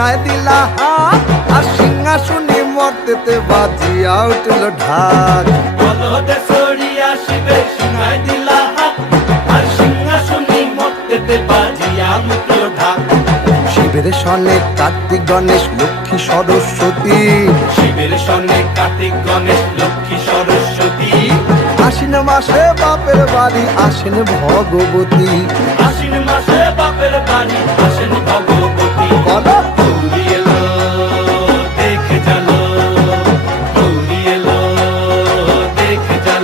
সিংহায় দিলা হাত আর সিংহাসনে মর্তেতে বাজিয়া উঠল ঢাক। বলদে সরিয়া শিবের সিংহায় দিলা হাত আর সিংহাসনে মর্তেতে বাজিয়া উঠল ঢাক। শিবের সনে কার্তিক গণেশ লক্ষ্মী সরস্বতী, শিবের সনে কার্তিক গণেশ লক্ষ্মী সরস্বতী। আশ্বিন মাসে বাপের বাড়ি আসেন ভগবতী। আশ্বিন মাসে বাপের বাড়ি আসেন ভগবতী। বলো